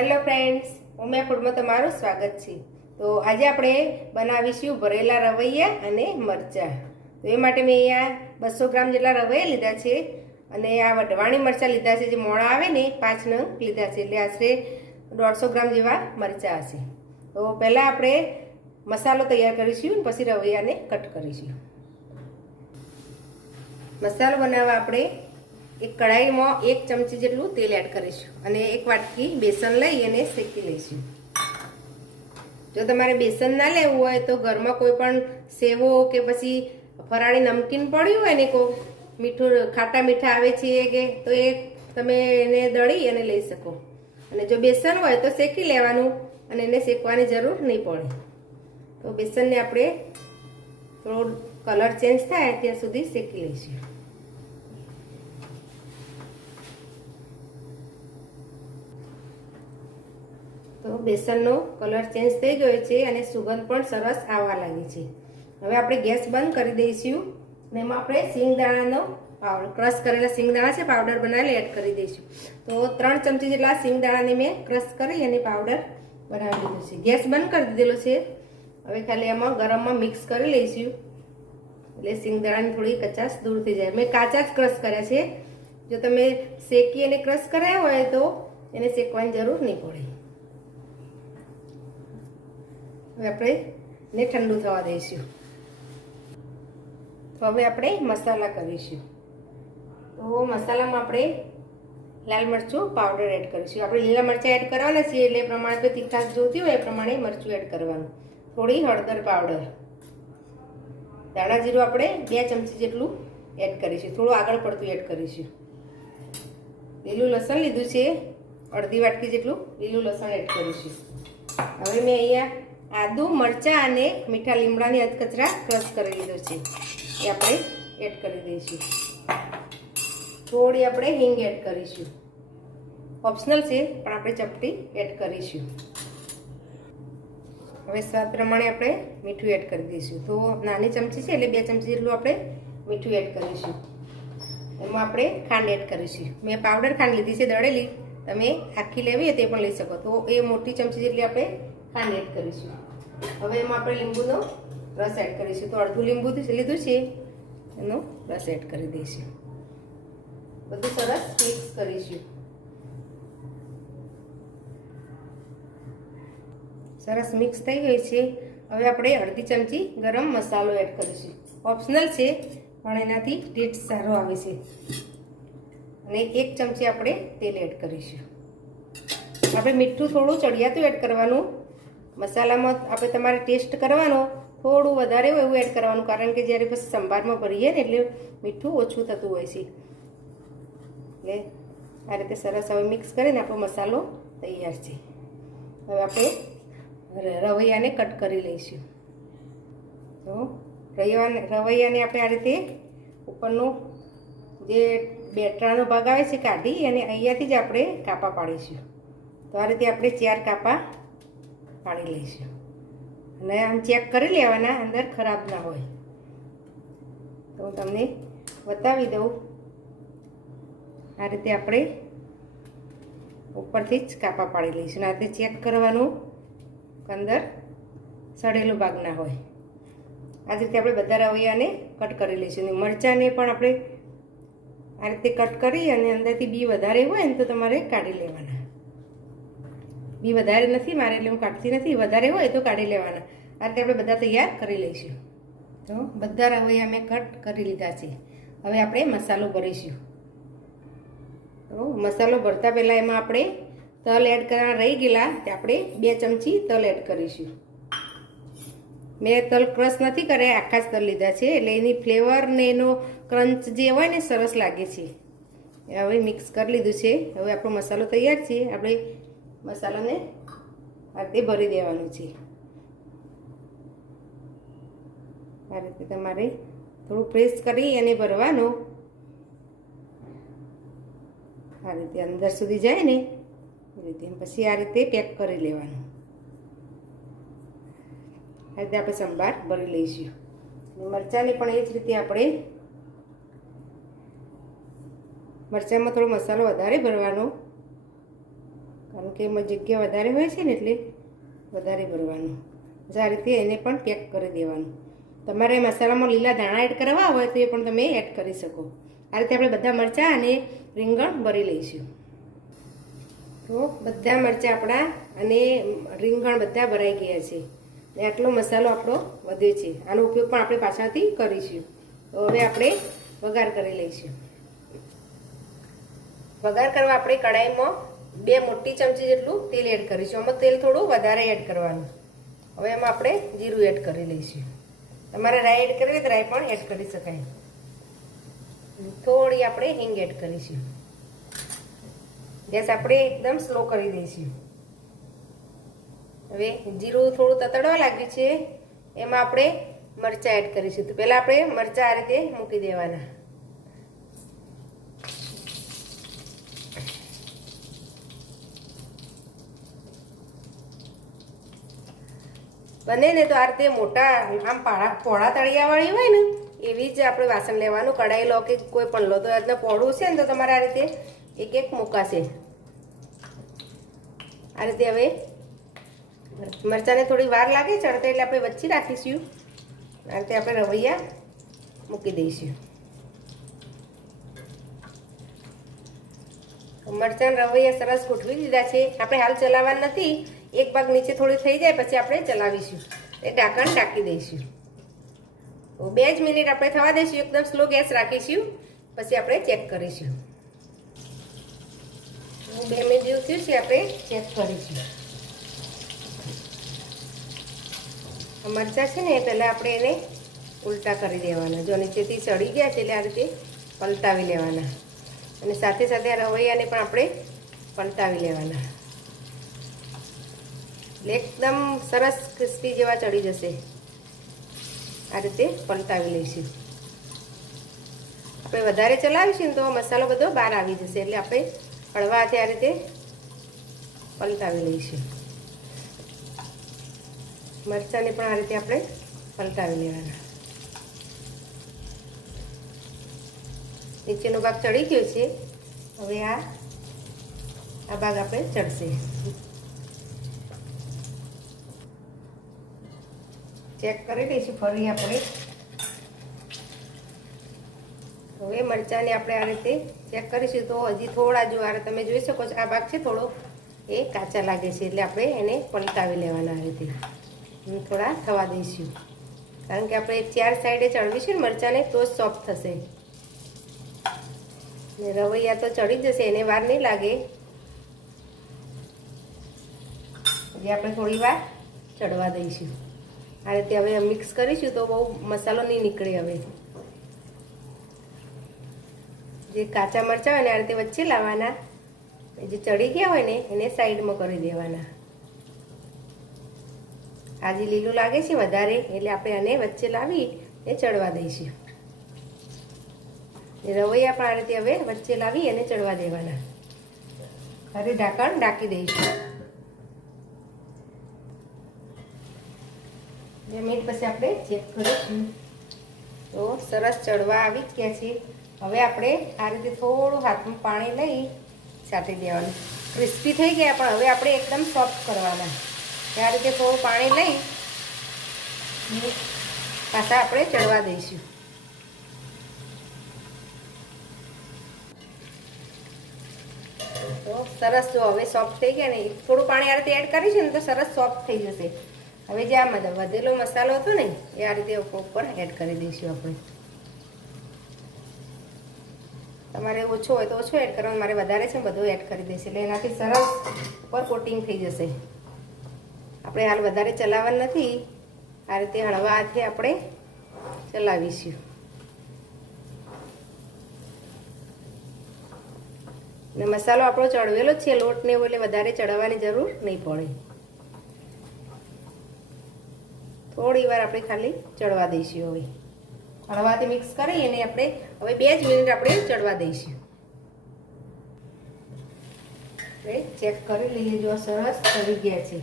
Hello friends, Umiya ફૂડમાં તમારું સ્વાગત છે। તો આજે આપણે બનાવીશું ભરેલા રવૈયા અને મરચાં। તો એ માટે મેં અહીંયા 200 ગ્રામ જેટલા રવૈયા લીધા છે અને આ વઢવાણી મરચાં લીધા છે, જે મોળા આવે ને 5 નંગ લીધા છે, એટલે આશરે 150 ગ્રામ જેવા મરચાં હશે। તો પહેલાં આપણે મસાલો તૈયાર કરીશું, પછી રવૈયાને કટ કરીશું। મસાલો બનાવવા આપણે एक कढ़ाई में 1 चमची जेटलू तेल एड करीशुं अने 1 वाटकी बेसन लई अने शेकी लईशुं। जो तमारे बेसन ना लेवुं होय तो घर में कोई पण सेवो के पछी फराળી नमकीन पड्युं होय ने को मीठुं खाटा मीठा आवे छे के तो ए तमे एने दળી अने लई शको। अने जो बेसन होय तो शेकी लेवानुं अने एने शेकवानी जरूर नहीं पड़े। तो बेसन ने आपणे थोड़ो कलर चेन्ज थाय त्यां सुधी शेकी लईशुं। तो बेसनનો कलर चेन्ज થઈ ગયો છે અને સુગંધ પણ સરસ આવવા લાગી છે। હવે આપણે ગેસ બંધ કરી દઈશું અને એમાં આપણે સિંગદાણાનો પાવડર, ક્રશ કરેલા સિંગદાણા છે પાવડર બનાવીને એડ કરી દઈશું। તો 3 ચમચી જેટલા સિંગદાણાને મેં ક્રશ કરી અને પાવડર બનાવી લીધો છે। ગેસ બંધ કરી દીધેલો છે। હવે ખાલી એમાં ગરમમાં મિક્સ કરી લઈશું એટલે સિંગદાણાની થોડી કચાશ દૂર થઈ જાય। મેં કાચા જ ક્રશ કર્યા છે। જો તમે શેકી અને ક્રશ કર્યા હોય તો એને શેકવાની જરૂર નહીં પડે। હવે આપણે ને ઠંડુ થવા દઈશું। તો હવે આપણે મસાલા કરીશું। તો મસાલામાં આપણે લાલ મરચું પાવડર એડ કરીશું। આપણે લીલા મરચાં એડ કરવાના છે એટલે પ્રમાણે તીખાશ જોતી હોય એ પ્રમાણે મરચું એડ કરવાનું। થોડી હળદર પાવડર, ધાણા જીરું આપણે 2 ચમચી જેટલું એડ કરીશું, થોડું આગળ પડતું એડ કરીશું। લીલું લસણ લીધું છે, અડધી વાટકી જેટલું લીલું લસણ એડ કરીશું। હવે મેં અહીંયા आदू मरचा अने मीठा લીમડાની અધકચરા ક્રશ કરી લીધો છે, એ આપણે એડ કરી દઈશું। થોડી આપણે હિંગ એડ કરીશું, ઓપ્શનલ છે પણ આપણે ચપટી એડ કરીશું। હવે સ્વાદ પ્રમાણે આપણે મીઠું એડ કરી દઈશું। તો નાની ચમચી છે એટલે 2 ચમચી જેટલું આપણે મીઠું એડ કરીશું। એમાં આપણે ખાંડ એડ કરીશું। મેં પાવડર ખાંડ લીધી છે દળેલી, તમે આખી લેવી હોય તે પણ લઈ શકો। તો એ મોટી ચમચી જેટલી આપણે ખાંડ એડ કરીશું। હવે એમાં આપણે લીંબુનો રસ એડ કરીશું। તો અડધું લીંબુ લીધું છે, એનો રસ એડ કરી દઈશું। બધું સરસ મિક્સ કરીશું। સરસ મિક્સ થઈ ગઈ છે। હવે આપણે અડધી ચમચી ગરમ મસાલો એડ કરીશું, ઓપ્શનલ છે પણ એનાથી ટેસ્ટ સારો આવે છે। અને 1 ચમચી આપણે તેલ એડ કરીશું। આપણે મીઠું થોડું ચડિયાતું એડ કરવાનું। મસાલામાં આપણે તમારે ટેસ્ટ કરવાનો, થોડું વધારે હોય એવું એડ કરવાનું, કારણ કે જ્યારે પછી સંભારમાં ભરીએ ને એટલે મીઠું ઓછું થતું હોય છે। એટલે આ રીતે સરસ હવે મિક્સ કરીને આપણો મસાલો તૈયાર છે। હવે આપણે રવૈયાને કટ કરી લઈશું। તો રવૈયાને આપણે આ રીતે ઉપરનો જે બેટરાનો ભાગ આવે છે કાઢી અને અહીંયાથી જ આપણે કાપા પાડીશું। તો આ રીતે આપણે 4 કાપા પાડી લઈશું અને આમ ચેક કરી લેવાના, અંદર ખરાબ ના હોય। તો હું તમને બતાવી દઉં, આ રીતે આપણે ઉપરથી જ કાપા પાડી લઈશું। આ રીતે ચેક કરવાનું કે અંદર સડેલો ભાગ ના હોય। આ રીતે આપણે બધા રવૈયાને કટ કરી લઈશું। અને મરચાંને પણ આપણે આ રીતે કટ કરી અને અંદરથી બી વધારે હોય ને તો તમારે કાઢી લેવાના। બી વધારે નથી મારે એટલે હું કાઢતી નથી, વધારે હોય તો કાઢી લેવાના। આ રીતે આપણે બધા તૈયાર કરી લઈશું। તો બધા રવૈયા મેં કટ કરી લીધા છે। હવે આપણે મસાલો ભરીશું। તો મસાલો ભરતા પહેલાં એમાં આપણે તલ એડ કરવાના રહી ગયેલા, તે આપણે 2 ચમચી તલ એડ કરીશું। મેં તલ ક્રશ નથી કર્યા, આખા જ તલ લીધા છે એટલે એની ફ્લેવર ને એનો ક્રંચ જે હોય ને સરસ લાગે છે। હવે મિક્સ કરી લીધું છે। હવે આપણો મસાલો તૈયાર છે। આપણે મસાલાને આ રીતે ભરી દેવાનું છે। આ રીતે તમારે થોડું પ્રેસ કરી અને ભરવાનું, આ રીતે અંદર સુધી જાય ને એ રીતે। પછી આ રીતે પેક કરી લેવાનું। આ રીતે આપણે સંભાર ભરી લઈશું। મરચાંની પણ એ જ રીતે આપણે મરચાંમાં થોડો મસાલો વધારે ભરવાનો, કારણ કે એમાં જગ્યા વધારે હોય છે ને એટલે વધારે ભરવાનું. આ રીતે એને પણ પેક કરી દેવાનું. તમારે મસાલામાં લીલા ધાણા એડ કરવા હોય તો એ પણ તમે એડ કરી શકો. આ રીતે આપણે બધા મરચાં અને રીંગણ ભરી લઈશું. તો બધા મરચાં આપણા અને રીંગણ બધા ભરાઈ ગયા છે. ને આટલો મસાલો આપણો વધે છે. આનો ઉપયોગ પણ આપણે પાછળથી કરીશું. તો હવે આપણે વઘાર કરી લઈશું. વઘાર કરવા આપણે કઢાઈમાં 2 મોટી ચમચી જેટલું તેલ એડ કરીશું. આમાં તેલ થોડું વધારે એડ કરવાનું. હવે એમાં આપણે જીરું એડ કરી લઈશું. તમારે રાઈ એડ કરવી તો રાઈ પણ એડ કરી શકાય. થોડી આપણે હિંગ એડ કરીશું. ગેસ આપણે એકદમ સ્લો કરી દઈશું. હવે જીરું થોડું તતડવા લાગ્યું છે એમાં આપણે મરચાં એડ કરીશું. તો પહેલાં આપણે મરચાં આ રીતે મૂકી દેવાના. બને ને તો આ રીતે મોટા આમ પોળા તળિયાવાળી હોય ને એવી જ આપણે વાસણ લેવાનું. કઢાઈ લો કે કોઈ પણ લો તો આજના પોળું છે ને તો તમારે આ રીતે એક એક મૂકાશે. આ રીતે હવે મરચાંને થોડી વાર લાગે ચડતા એટલે આપણે વચ્ચે રાખીશું. આ રીતે આપણે રવૈયા મૂકી દઈશું. મરચાં રવૈયા સરસ ગોઠવી દીધા છે. આપણે હાલ ચલાવવા નથી. એક ભાગ નીચે થોડી થઈ જાય પછી આપણે ચલાવીશું. એ ઢાંકણ ઢાંકી દઈશું. તો 2 જ મિનિટ આપણે થવા દઈશું. એકદમ સ્લો ગેસ રાખીશું. પછી આપણે ચેક કરીશું. 2 મિનિટ જેવું થયું છે આપણે ચેક કરીશું. મરચાં છે ને પહેલાં આપણે એને ઉલટા કરી દેવાના. જો નીચેથી ચડી ગયા છે એટલે આ રીતે પલટાવી લેવાના. અને સાથે સાથે રવૈયાને પણ આપણે પલટાવી લેવાના. એટલે એકદમ સરસ ક્રિસ્પી જેવા ચડી જશે. આ રીતે પલટાવી લઈશું. આપણે વધારે ચલાવીશું ને તો મસાલો બધો બહાર આવી જશે. એટલે આપણે હળવા હાથે આ રીતે પલટાવી લઈશું. મરચાંને પણ આ રીતે આપણે પલટાવી લેવાના. નીચેનો ભાગ ચડી ગયો છે. હવે આ ભાગ આપણે ચડશે. ચેક કરી લઈશું ફરી આપણે. હવે મરચાંને આપણે આ રીતે ચેક કરીશું તો હજી થોડા જો આ તમે જોઈ શકો છો આ ભાગ છે થોડો એ કાચા લાગે છે. એટલે આપણે એને પલટાવી લેવાના આ રીતે થોડા થવા દઈશું. કારણ કે આપણે 4 સાઈડે ચડવીશું ને મરચાંને તો જ સોફ્ટ થશે. ને રવૈયા તો ચડી જશે એને વાર નહીં લાગે. એટલે આપણે થોડી વાર ચડવા દઈશું. આ રીતે હવે મિક્સ કરીશું તો બહુ મસાલો નહીં નીકળે. હવે જે કાચા મરચાં હોય ને આ રીતે વચ્ચે લાવવાના. જે ચડી ગયા હોય ને એને સાઈડમાં કરી દેવાના. આજે લીલું લાગે છે વધારે એટલે આપણે આને વચ્ચે લાવી ને ચડવા દઈશું. રવૈયા પણ આ રીતે હવે વચ્ચે લાવી અને ચડવા દેવાના. હવે ઢાંકણ ઢાંકી દઈશું. 2 મિનિટ પછી આપણે ચેક કરીશું. તો સરસ ચડવા આવી જ ગયા છે. હવે આપણે આ રીતે થોડું હાથમાં પાણી લઈ છાંટી દેવાનું. ક્રિસ્પી થઈ ગયા પણ હવે આપણે એકદમ સોફ્ટ કરવાના. આ રીતે થોડું પાણી લઈ પાછા આપણે ચડવા દઈશું. તો સરસ જો હવે સોફ્ટ થઈ ગયા ને થોડું પાણી આ રીતે એડ કરીશું ને તો સરસ સોફ્ટ થઈ જશે. હવે જે આ વધેલો મસાલો હતો ને એ આ રીતે ઉપર એડ કરી દઈશું આપણે. તમારે ઓછો હોય તો ઓછો એડ કરવાનો. મારે વધારે છે બધું એડ કરી દઈશું એટલે એનાથી સરસ ઉપર કોટિંગ થઈ જશે. આપણે હાલ વધારે ચલાવવાનું નથી. આ રીતે હળવા હાથે આપણે ચલાવીશું. ને મસાલો આપણો ચડવેલો જ છે લોટને એટલે વધારે ચડાવવાની જરૂર નહીં પડે. થોડી વાર આપણે ખાલી ચડવા દઈશું. હવે હળવાથી મિક્સ કરી અને આપણે હવે 2 જ મિનિટ આપણે ચડવા દઈશું. ચેક કરી લઈએ. જો સરસ ચડી ગયા છે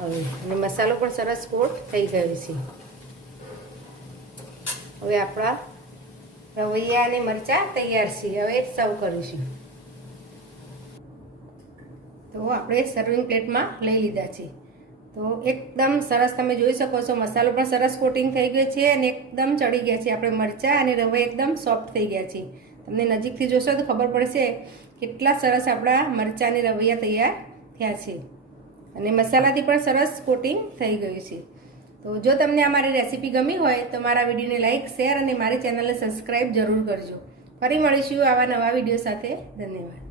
હવે અને મસાલો પણ સરસ કોટ થઈ ગયો છે. હવે આપણા રવૈયા અને મરચાં તૈયાર છે. હવે સર્વ કરીશું. તો આપણે સર્વિંગ પ્લેટમાં લઈ લીધા છે. તો એકદમ સરસ તમે જોઈ શકો છો, મસાલો પણ સરસ કોટિંગ થઈ ગયો છે અને એકદમ ચડી ગયા છે. આપણે મરચાં અને રવા એકદમ સોફ્ટ થઈ ગયા છે. તમને નજીકથી જોશો તો ખબર પડશે કેટલા સરસ આપણા મરચાં અને રવૈયા તૈયાર થયા છે અને મસાલાથી પણ સરસ કોટિંગ થઈ ગયું છે. તો જો તમને આ મારી રેસીપી ગમી હોય તો મારા વિડીયોને લાઇક, શેર અને મારી ચેનલને સબસ્ક્રાઈબ જરૂર કરજો. ફરી મળીશું આવા નવા વિડીયો સાથે. ધન્યવાદ.